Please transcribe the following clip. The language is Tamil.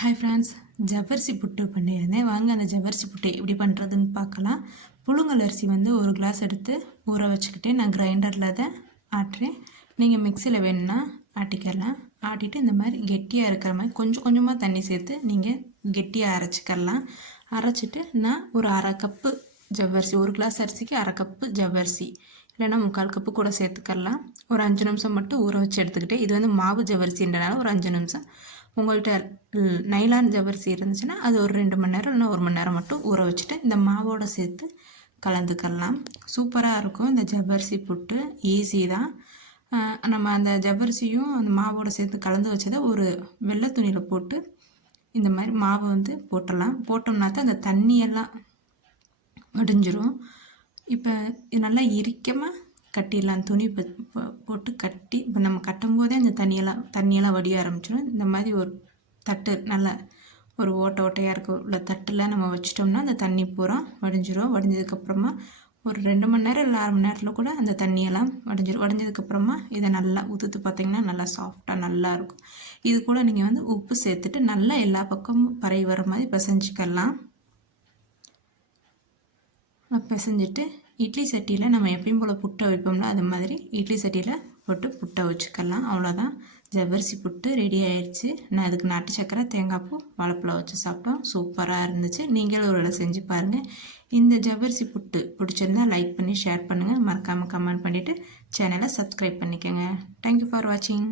ஹாய் ஃப்ரெண்ட்ஸ் ஜவ்வரிசி புட்டு பண்ணியிருந்தேன். வாங்க அந்த ஜவ்வரிசி புட்டு எப்படி பண்ணுறதுன்னு பார்க்கலாம். புழுங்கல் அரிசி வந்து ஒரு கிளாஸ் எடுத்து ஊற வச்சுக்கிட்டு நான் கிரைண்டரில் அதை ஆட்டுறேன். நீங்கள் மிக்சியில் வேணும்னா ஆட்டிக்கலாம். ஆட்டிட்டு இந்த மாதிரி கெட்டியாக இருக்கிற மாதிரி கொஞ்சம் கொஞ்சமாக தண்ணி சேர்த்து நீங்கள் கெட்டியாக அரைச்சிக்கலாம். அரைச்சிட்டு நான் ஒரு அரை கப்பு ஜவ்வரிசி ஒரு கிளாஸ் அரிசிக்கு அரை கப்பு ஜவ்வரிசி இல்லைன்னா முக்கால் கப்பு கூட சேர்த்துக்கலாம். ஒரு அஞ்சு நிமிஷம் மட்டும் ஊற வச்சு எடுத்துக்கிட்டு இது வந்து மாவு ஜவ்வரிசின்றனால ஒரு அஞ்சு நிமிஷம் உங்கள்கிட்ட நைலான் ஜவரிசி இருந்துச்சுன்னா அது ஒரு ரெண்டு மணி நேரம் இல்லைனா ஒரு மணி நேரம் மட்டும் ஊற வச்சுட்டு இந்த மாவோடு சேர்த்து கலந்துக்கலாம். சூப்பராக இருக்கும் இந்த ஜவ்வரிசி புட்டு. ஈஸி தான். நம்ம அந்த ஜவ்வரிசியும் அந்த மாவோடு சேர்த்து கலந்து வச்சதை ஒரு வெள்ளை துணியில் போட்டு இந்த மாதிரி மாவை வந்து போட்டலாம் போட்டோம்னா தான் அந்த தண்ணியெல்லாம் வடிஞ்சிரும். இப்போ இது நல்லா இறுக்கமாக கட்டிடலாம் துணி ப- போட்டு கட்டி இப்போ நம்ம கட்டும் போதே அந்த தண்ணியெல்லாம் தண்ணியெல்லாம் வடிய ஆரம்பிச்சிடும் இந்த மாதிரி ஒரு தட்டு நல்ல ஒரு ஓட்டை ஓட்டையாக இருக்க உள்ள தட்டில் நம்ம வச்சிட்டோம்னா அந்த தண்ணி பூரா வடிஞ்சிரும். வடிஞ்சதுக்கப்புறமா ஒரு ரெண்டு மணி நேரம் இல்லை அரை மணி நேரத்தில் கூட அந்த தண்ணியெல்லாம் வடிஞ்சிடும் வடிஞ்சதுக்கப்புறமா இதை நல்லா ஊற்றுத்து பார்த்திங்கன்னா நல்லா சாஃப்டாக நல்லா இருக்கும். இது கூட நீங்கள் வந்து உப்பு சேர்த்துட்டு நல்லா எல்லா பக்கமும் பரவி வர மாதிரி பிசைஞ்சிக்கலாம். பிசைஞ்சிட்டு இட்லி சட்டியில் நம்ம எப்பயும் போல் புட்டை வைப்போம்ல அது மாதிரி இட்லி சட்டியில் போட்டு புட்டை வச்சுக்கலாம். அவ்வளோதான் ஜவ்வரிசி புட்டு ரெடி ஆயிடுச்சு நான் அதுக்கு நாட்டு சக்கரை தேங்காய் பூ வாழைப்பழம் வச்சு சாப்பிட்டோம். சூப்பராக இருந்துச்சு. நீங்களும் ஒரு வேலை செஞ்சு பாருங்கள் இந்த ஜவ்வரிசி புட்டு பிடிச்சிருந்தா லைக் பண்ணி ஷேர் பண்ணுங்கள் மறக்காமல் கமெண்ட் பண்ணிவிட்டு சேனலை சப்ஸ்கிரைப் பண்ணிக்கோங்க. தேங்க்யூ ஃபார் வாட்சிங்